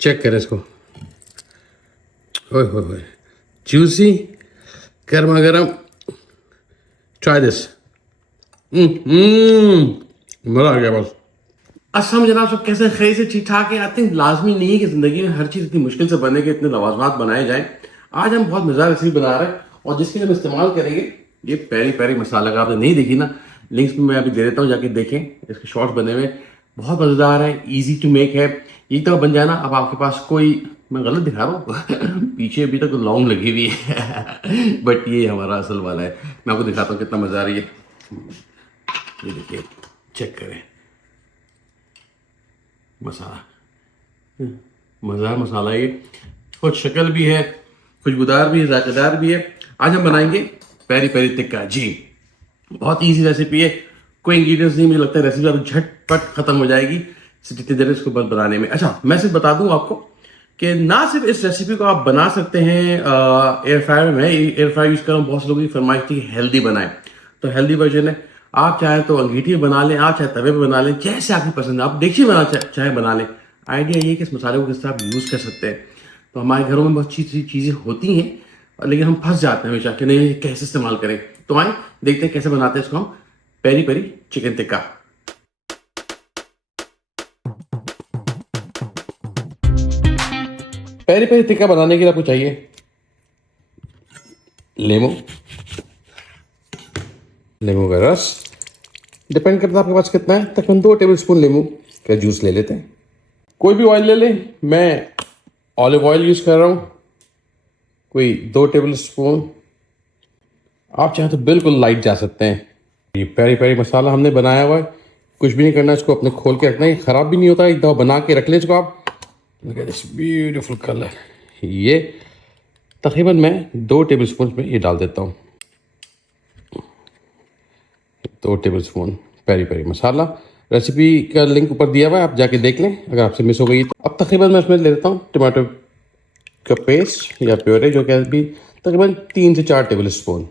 Check करें इसको। ओए होए होए, जूसी, गर्मा गर्म। Try this. मज़ा आ गया बस। असलम जनाब, सब कैसे खैर से ठीक ठाक है। आई थिंक लाजमी नहीं है कि ज़िंदगी में हर चीज़ इतनी मुश्किल से बने कि इतने लवाजमात बनाए जाएं। आज हम बहुत मज़ेदार रेसिपी बना रहे हैं और जिसके लिए हम इस्तेमाल करेंगे ये पेरी पेरी मसाला। का आपने नहीं देखी ना, लिंक्स में मैं अभी दे देता हूँ, जाके देखें। इसके शॉर्ट्स बने हुए बहुत मज़ेदार है, ईजी टू मेक है। ये तो बन जाए ना, अब आपके पास कोई, मैं गलत दिखा रहा हूँ पीछे अभी तक तो लौंग लगी हुई है बट ये हमारा असल वाला है। मैं आपको दिखाता हूँ कितना मज़ा आ रही है। ये देखिए, चेक करें मसाला, मज़ेदार मसाला। ये कुछ शक्ल भी है, खुशबूदार भी है, जायकेदार भी है। आज हम बनाएंगे पेरी पेरी टिक्का जी। बहुत इजी रेसिपी है, कोई इंग्रेडिएंट्स नहीं, मुझे लगता है रेसिपी अब झटपट खत्म हो जाएगी जितनी देर इसको बस बनाने में। अच्छा, मैं सिर्फ बता दूं आपको कि ना सिर्फ इस रेसिपी को आप बना सकते हैं एयर फ्रायर में। एयर फ्रायर यूज़ कर रहा हूँ, बहुत से लोगों की फरमाइश थी कि हेल्दी बनाएं, तो हेल्दी वर्जन है। आप चाहे तो अंगीठी में बना लें, आप चाहे तवे पे बना लें, जैसे आपकी पसंद है। आप देखिए बना चाहे बना लें। आइडिया ये कि इस मसाले को किस तरह आप यूज़ कर सकते हैं। तो हमारे घरों में बहुत अच्छी चीज़ें होती हैं, लेकिन हम फंस जाते हैं हमेशा कि नहीं कैसे इस्तेमाल करें। तो आए देखते हैं कैसे बनाते हैं इसको हम, peri peri chicken tikka. Peri peri tikka बनाने के लिए आपको चाहिए लेमू, लेमू का रस। डिपेंड करता है आपके पास कितना है, तकरीबन 2 टेबल स्पून लेमू का जूस ले लेते हैं। कोई भी ऑयल ले लें, मैं ऑलिव ऑयल यूज़ कर रहा हूँ, कोई 2 टेबल स्पून। आप चाहें तो बिल्कुल लाइट जा सकते हैं। ये पेरी पेरी मसाला हमने बनाया हुआ है, कुछ भी नहीं करना, इसको अपने खोल के रखना है। ये ख़राब भी नहीं होता, एक दफ़ा बना के रख लें इसको आप। Look at this beautiful colour. ये तकरीबन मैं 2 टेबल स्पून में ये डाल देता हूँ। 2 टेबल स्पून पेरी पेरी मसाला। रेसिपी का लिंक ऊपर दिया हुआ है, आप जाके देख लें अगर आपसे मिस हो गई तो। अब तकरीबन मैं इसमें ले लेता हूँ टमाटो का पेस्ट या प्योरे, जो कि अभी तकरीबन 3 से 4 टेबल स्पून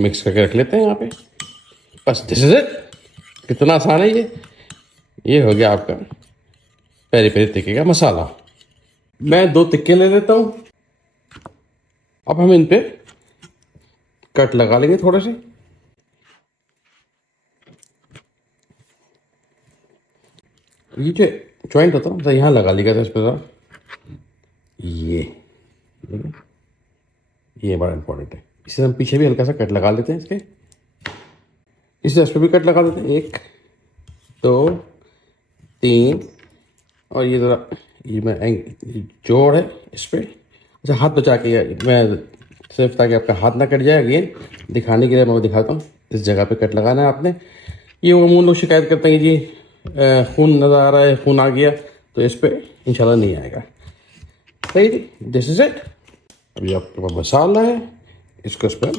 मिक्स करके रख लेते हैं यहाँ पे। बस दिस इज इट। कितना आसान है ये हो गया आपका पेरी पेरी टिक्के का मसाला। मैं 2 टिक्के ले लेता हूँ। अब हम इन पे कट लगा लेंगे थोड़े से। ये जो जॉइंट होता है यहाँ लगा लीजिएगा इस पर। ये बड़ा इंपॉर्टेंट है। इसे हम पीछे भी हल्का सा कट लगा लेते हैं इसके। इस पर भी कट लगा देते हैं, 1 2 3। और ये ज़रा ये मैं जोड़ है इस पर। अच्छा, हाथ बचा के, मैं सिर्फ ताकि आपका हाथ ना कट जाए, अगेन दिखाने के लिए मैं दिखाता हूँ। इस जगह पे कट लगाना है आपने। ये वो लोग शिकायत करते हैं कि जी खून नज़र आ रहा है, खून आ गया, तो इस पर इंशाल्लाह नहीं आएगा। सही, दिस इज इट। अभी आपके पास मसाला है, इसको इस पर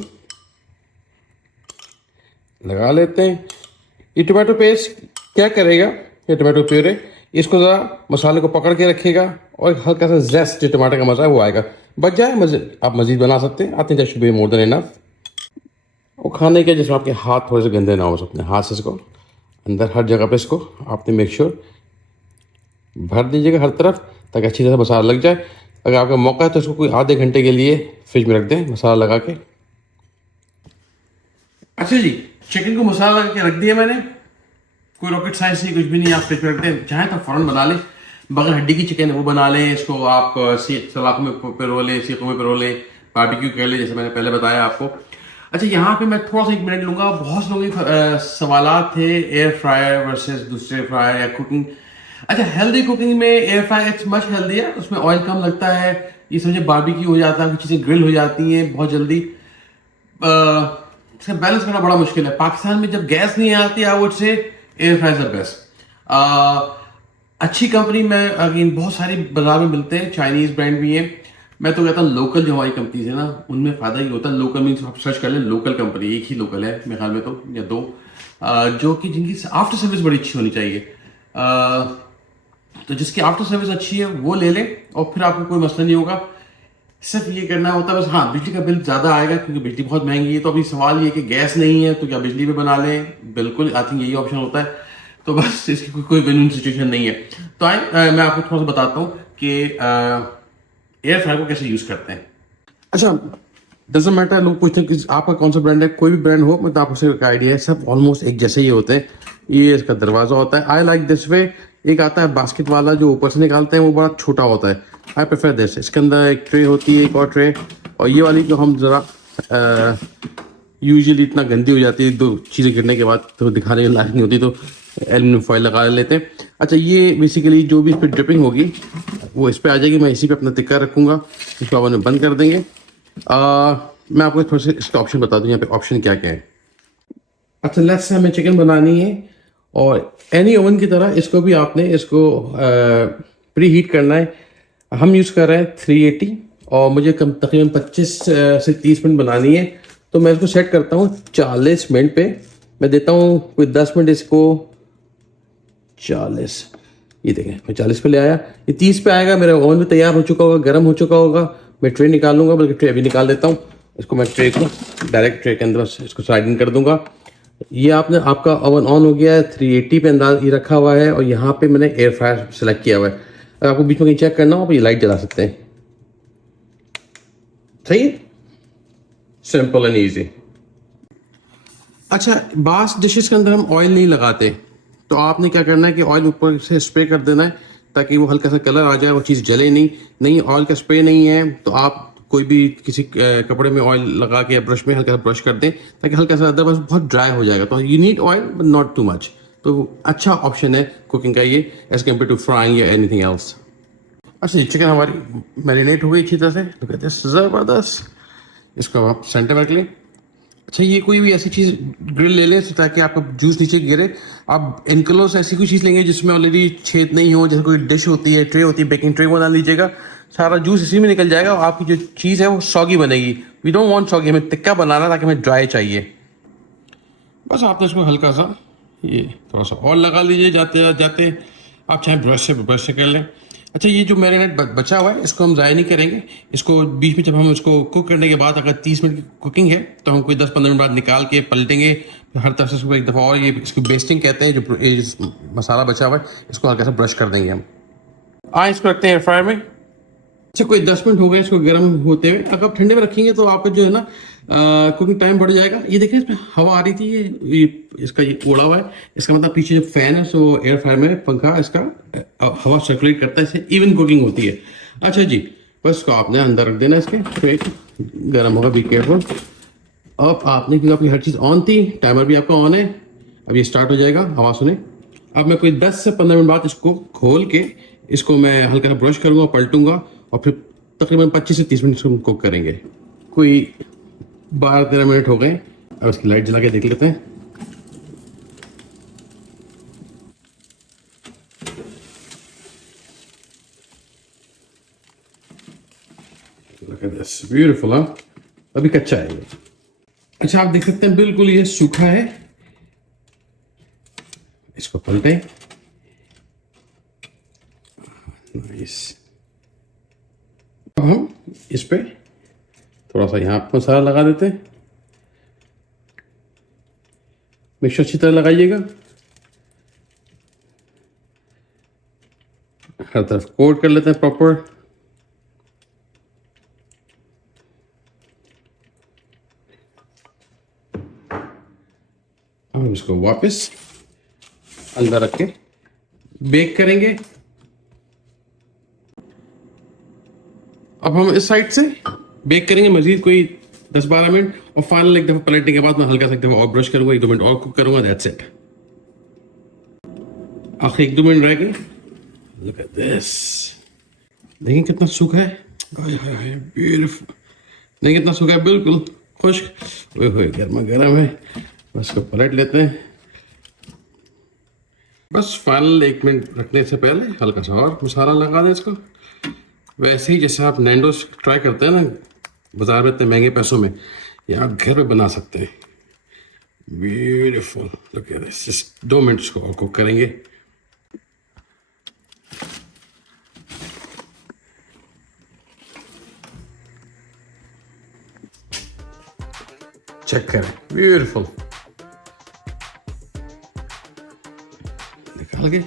लगा लेते हैं। ये टमाटो पेस्ट क्या करेगा, ये टमाटो प्यूरे इसको ज़रा मसाले को पकड़ के रखेगा और हल्का सा जेस्ट जो टमाटर का मज़ा है वो आएगा। बच जाए आप मज़ीद बना सकते हैं। आते हैं मोर देन इनफ। वो खाने के जिसमें आपके हाथ थोड़े से गंदे ना हो, अपने हाथ से इसको अंदर हर जगह पे इसको आपने मेक श्योर भर दीजिएगा हर तरफ, ताकि अच्छी तरह मसाला लग जाए। अगर आपका मौका है तो इसको कोई आधे घंटे के लिए फ्रिज में रख दें मसाला लगा के। अच्छा जी, चिकन को मसाला लगा के रख दिया मैंने। कोई रॉकेट साइंस नहीं, कुछ भी नहीं। आप फ्रिज में रख दें, चाहें तो फ़ौरन बना लें। बगैर हड्डी की चिकन है वो बना लें। इसको आप सलाखों में पिरो लें, सीखों में पिरो लें, बारबेक्यू कर लें, जैसे मैंने पहले बताया आपको। अच्छा, यहाँ पे मैं थोड़ा सा 1 मिनट लूँगा। बहुत से लोगों के सवाल थे एयर फ्रायर वर्सेस दूसरे फ्रायर या कुकिंग। अच्छा, हेल्दी कुकिंग में air fryer it's much healthy है, उसमें ऑयल कम लगता है। ये समझे बारबेक्यू हो जाता है, चीज़ें ग्रिल हो जाती हैं बहुत जल्दी। इसका बैलेंस करना बड़ा मुश्किल है। पाकिस्तान में जब गैस नहीं आती, I would say air fryer is the best. अच्छी कंपनी में अगेन बहुत सारी बाजार में मिलते हैं, चाइनीज ब्रांड भी हैं। मैं तो कहता हूँ लोकल जो हमारी कंपनीज है ना, उनमें फ़ायदा ही होता है। लोकल मीन्स आप सर्च कर लें, लोकल कंपनी एक ही लोकल है मेरे ख्याल में तो, या 2, जो कि जिनकी आफ्टर सर्विस बड़ी अच्छी होनी चाहिए। तो जिसकी आफ्टर सर्विस अच्छी है वो ले लें और फिर आपको कोई मसला नहीं होगा। सिर्फ ये करना होता है बस। हाँ, बिजली का बिल ज़्यादा आएगा क्योंकि बिजली बहुत महंगी है। तो अभी सवाल ये कि गैस नहीं है तो क्या बिजली पे बना लें? बिल्कुल, आई थिंक यही ऑप्शन होता है। तो बस इसकी कोई विन सिचुएशन नहीं है। तो मैं आपको थोड़ा सा बताता हूँ कि एयर फ्रायर को कैसे यूज़ करते हैं। अच्छा, डजेंट मैटर, लोग पूछते हैं कि आपका कौन सा ब्रांड है, कोई भी ब्रांड हो, मतलब आपको सिर्फ आइडिया है, सब ऑलमोस्ट एक जैसे ही होते हैं। ये इसका दरवाज़ा होता है, आई लाइक दिस वे। एक आता है बास्केट वाला जो ऊपर से निकालते हैं, वो बड़ा छोटा होता है, आई प्रेफर दिस। इसके अंदर एक ट्रे होती है, एक और ट्रे, और ये वाली जो हम ज़रा यूजुअली इतना गंदी हो जाती है, दो चीज़ें गिरने के बाद तो दिखाने के लायक नहीं होती, तो एल्यूमिनियम फॉइल लगा लेते हैं। अच्छा, ये बेसिकली जो भी इस पर ड्रिपिंग होगी वो इस पर आ जाएगी। मैं इसी पे अपना टिक्का रखूँगा, इसको अपन बंद कर देंगे। मैं आपको थोड़े से इसका ऑप्शन बता दूँ, यहाँ पे ऑप्शन क्या क्या है। अच्छा, लेट्स से हमें चिकन बनानी है, और एनी ओवन की तरह इसको भी आपने इसको प्री हीट करना है। हम यूज़ कर रहे हैं 380, और मुझे तकरीबन 25 से 30 मिनट बनानी है। तो मैं इसको सेट करता हूँ 40 मिनट पे। मैं देता हूँ कोई 10 मिनट इसको। 40, ये देखें, मैं 40 पे ले आया, ये 30 पे आएगा, मेरा ओवन भी तैयार हो चुका होगा, गर्म हो चुका होगा। मैं ट्रे निकाल लूँगा, बल्कि ट्रे अभी निकाल देता हूँ। इसको मैं ट्रे को डायरेक्ट ट्रे के अंदर इसको स्लाइडिंग कर दूंगा। ये आपका ओवन ऑन हो गया है, 380 पे अंदाज ये रखा हुआ है, और यहाँ पे मैंने एयर फ्रायर सेलेक्ट किया हुआ है। अगर आपको बीच में कहीं चेक करना हो तो ये लाइट जला सकते हैं। सही है, सिंपल एंड ईजी। अच्छा, बास डिशेस के अंदर हम ऑयल नहीं लगाते, तो आपने क्या करना है कि ऑयल ऊपर से स्प्रे कर देना है, ताकि वो हल्का सा कलर आ जाए, वो चीज़ जले नहीं। नहीं, ऑयल का स्प्रे नहीं है, तो आप कोई भी किसी कपड़े में ऑयल लगा के या ब्रश में हल्का सा ब्रश कर दें, ताकि हल्का सा अदरवाइज बहुत ड्राई हो जाएगा। तो you need oil but not too much. तो अच्छा ऑप्शन है कुकिंग का ये, एज कम्पेयर टू फ्राइंग या एनीथिंग एल्स। अच्छा, ये चिकन हमारी मैरिनेट हो गई अच्छी तरह से, तो कहते हैं ज़बरदस्त। इसको आप सेंटर में रख लें। अच्छा, ये कोई भी ऐसी चीज़ ग्रिल ले लें ताकि आपका जूस नीचे गिरे। आप इनकलोस ऐसी कोई चीज़ लेंगे जिसमें ऑलरेडी छेद नहीं हो, जैसे कोई डिश होती है, ट्रे होती है, बेकिंग ट्रे बना लीजिएगा, सारा जूस इसी में निकल जाएगा, और आपकी जो चीज़ है वो सॉगी बनेगी। वी डोंट वांट सॉगी, हमें टिक्का बनाना ताकि हमें ड्राई चाहिए। बस आपने इसको हल्का सा ये थोड़ा सा और लगा लीजिए जाते जाते। आप चाहे ब्रश से कर लें। अच्छा, ये जो मैरिनेट बचा हुआ है इसको हम ज़ाया नहीं करेंगे। इसको बीच में जब हम इसको कुक करने के बाद, अगर 30 मिनट की कुकिंग है, तो हम कोई 10-15 मिनट बाद निकाल के पलटेंगे हर तरफ से इसको एक दफ़ा, और ये इसको बेस्टिंग कहते हैं। जो ये मसाला बचा हुआ है इसको हल्का सा ब्रश कर देंगे हम। इसको रखते हैं एयर फ्रायर में। अच्छा, कोई 10 मिनट हो गए इसको गर्म होते हुए। अगर आप ठंडे में रखेंगे तो आपका जो है ना कुकिंग टाइम बढ़ जाएगा। ये देखिए, इसमें हवा आ रही थी, ये इसका ये ओढ़ा हुआ है, इसका मतलब पीछे जो फैन है, सो एयर फ्रायर में पंखा इसका हवा सर्कुलेट करता है, इससे इवन कुकिंग होती है। अच्छा जी, बस इसको आपने अंदर रख देना, इसके फिर गर्म होगा, बी केयरफुल। अब आपने, क्योंकि आपकी हर चीज़ ऑन थी, टाइमर भी आपका ऑन है, अब ये स्टार्ट हो जाएगा, आवाज़ सुने। अब मैं कोई 10 से 15 मिनट बाद इसको खोल के इसको मैं हल्का सा ब्रश करूँगा, पलटूंगा, और फिर तकरीबन 25 से 30 मिनट इसको कुक करेंगे। कोई 12-13 मिनट हो गए। अब इसकी लाइट जला के देख लेते हैं। ब्यूटीफुल। हाँ, अभी कच्चा है ये। अच्छा, आप देख सकते हैं बिल्कुल ये सूखा है। इसको पलटें। नाइस। अब हम इस पे थोड़ा सा यहाँ मसाला लगा देते हैं। मिक्सचर अच्छी तरह लगाइएगा, हर तरफ कोट कर लेते हैं प्रॉपर। हम इसको वापस अंदर रख के बेक करेंगे। अब हम इस साइड से बेक करेंगे मजीद कोई 10-12 मिनट, और फाइनल एक दफ़ा पलटने के बाद मैं हल्का सा एक दफ़ा और ब्रश करूंगा, 1-2 मिनट और कुक करूंगा, दैट्स इट। आखिर 1-2 मिनट रह गए। लुक एट दिस, देखिए कितना सूखा है, ब्यूटीफुल। देखिए कितना सूखा है, बिल्कुल खुश्क। ओए गर्मा गर्म है। बस को पलट लेते हैं। बस फाइनल 1 मिनट रखने से पहले हल्का सा और मसाला लगा दें इसको, वैसे ही जैसे आप नैंडोस ट्राई करते हैं ना बाजार में इतने महंगे पैसों में, ये आप घर में बना सकते हैं। Beautiful. Look at this. Just 2 minute इसको और कुक करेंगे। चेक करें, ब्यूटीफुल। डाल के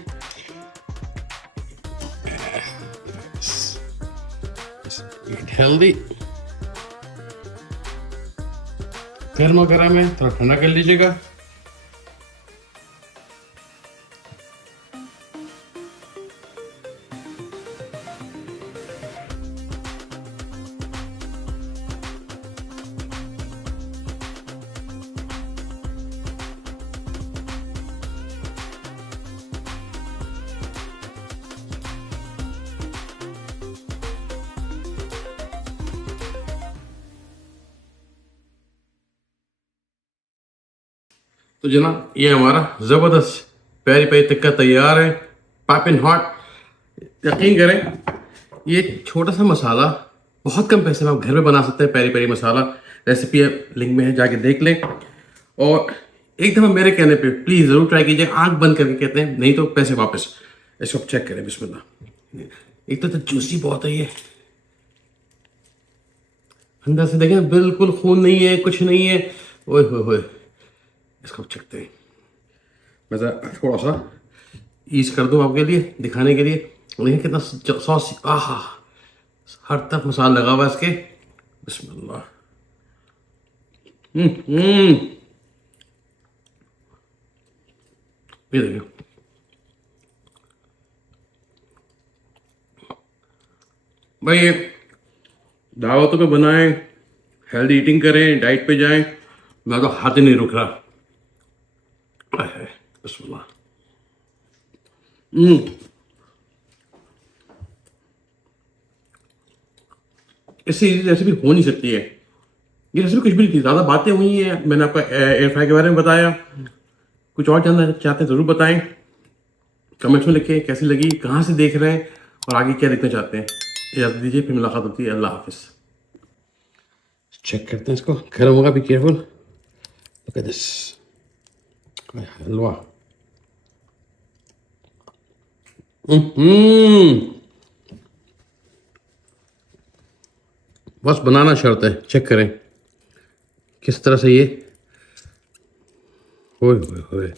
हेल्दी गर्मा गर्म है, थोड़ा ठंडा कर लीजिएगा। तो जनाब ये हमारा ज़बरदस्त पेरी पेरी टिक्का तैयार है, पापिन हॉट। यकीन करें ये छोटा सा मसाला बहुत कम पैसे में आप घर में बना सकते हैं। पेरी पेरी मसाला रेसिपी लिंक में है, जाके देख लें। और एक दफ़ा मेरे कहने पे प्लीज़ ज़रूर ट्राई कीजिए, आंख बंद करके कहते हैं, नहीं तो पैसे वापस। इसको आप चेक करें, बिस्मिल्लाह। एक तो जूसी बहुत है ये, अंदर से देखें बिल्कुल खून नहीं है, कुछ नहीं है। ओए होए होए, इसको चखते हैं। मैं ज़रा थोड़ा सा ईज कर दूं आपके लिए, दिखाने के लिए। देखिए कितना सॉस, आहा, हर तरफ मसाला लगा हुआ है इसके। बिस्मिल्लाह। ये देखिए, भाई ये दावतों पे बनाएं, हेल्दी ईटिंग करें, डाइट पे जाएं, मैं तो हाथ ही नहीं रुक रहा। बिस्मिल्लाह। इससे रेसिपी हो नहीं सकती है। ये रेसिपी कुछ भी नहीं थी, ज़्यादा बातें हुई हैं। मैंने आपको एयर फ्राई के बारे में बताया। कुछ और जानना चाहते हैं ज़रूर बताएं, कमेंट्स में लिखें कैसी लगी, कहाँ से देख रहे हैं और आगे क्या देखना चाहते हैं। इजाज़त दीजिए, फिर मुलाकात होती है। अल्लाह हाफिज़। चेक करते हैं इसको, गर्म होगा, be careful. Look at this halwa. बस बनाना शर्त है। चेक करें किस तरह से ये, ओए होए होए,